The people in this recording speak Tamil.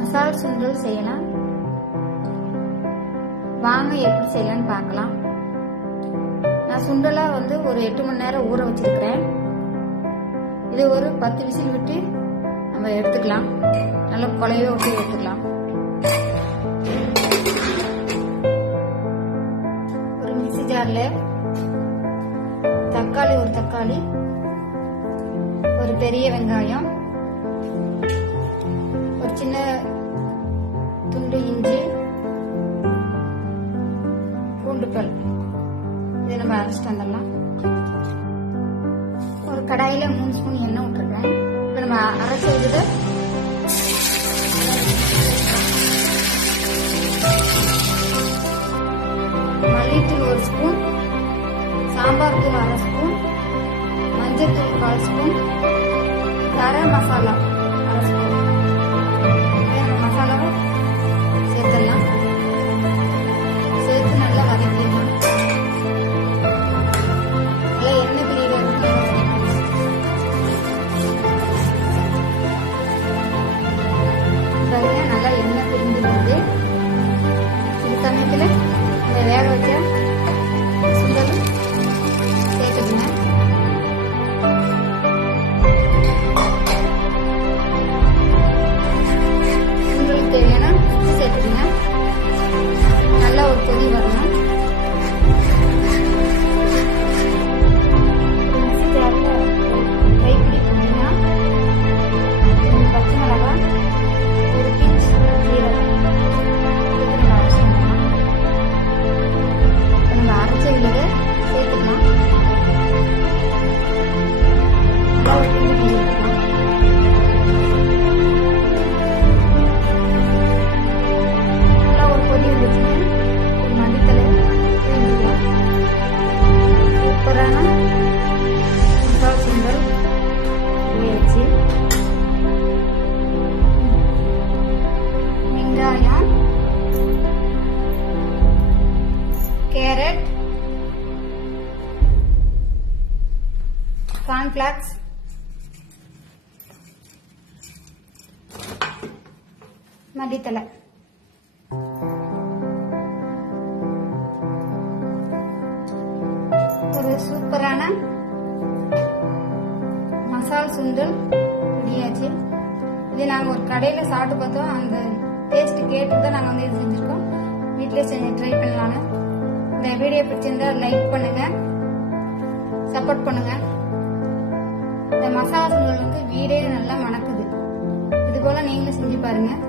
மசால் சுண்டல் செய்யலாம். வாங்க எப்படி செய்யலாம்னு பார்க்கலாம். நான் சுண்டலா வந்து ஒரு எட்டு மணி நேரம் ஊற வச்சிருக்கிறேன். இது ஒரு பத்து விசில் விட்டு நம்ம எடுத்துக்கலாம். நல்லா குழைய விட்டு எடுத்துக்கலாம். ஒரு மிக்ஸி ஜார்ல தக்காளி ஒரு தக்காளி ஒரு பெரிய வெங்காயம் பூண்டுப்பல் இதை நம்ம அரைச்சிட்டு வந்துடலாம். ஒரு கடாயில மூணு ஸ்பூன் எண்ணெய் விட்டுருக்கேன். இப்போ நம்ம அரைச்சி விட்டு மல்லித்தூள் ஒரு ஸ்பூன் சாம்பார் தூள் அரை ஸ்பூன் மஞ்சள் தூள் கால் spoon garam masala. வச்சு வெங்காயம் கேரட் கார்ன்ஃபிளாக்ஸ் மல்லித்தலை ஒரு சூப்பரான மசால் சுண்டல் ரெடியாச்சு. இது நாங்கள் ஒரு கடையில் சாப்பிட்டு பார்த்தோம். அந்த டேஸ்ட் கேட்டு தான் நாங்கள் வந்து இது செஞ்சுருக்கோம். வீட்டிலே செஞ்சு ட்ரை பண்ணலான்னு இந்த வீடியோ பிடிச்சிருந்தா லைக் பண்ணுங்க. சப்போர்ட் பண்ணுங்க. இந்த மசாலா சுண்டல் வந்து வீடே நல்லா மணக்குது. இது போல் நீங்களும் செஞ்சு பாருங்கள்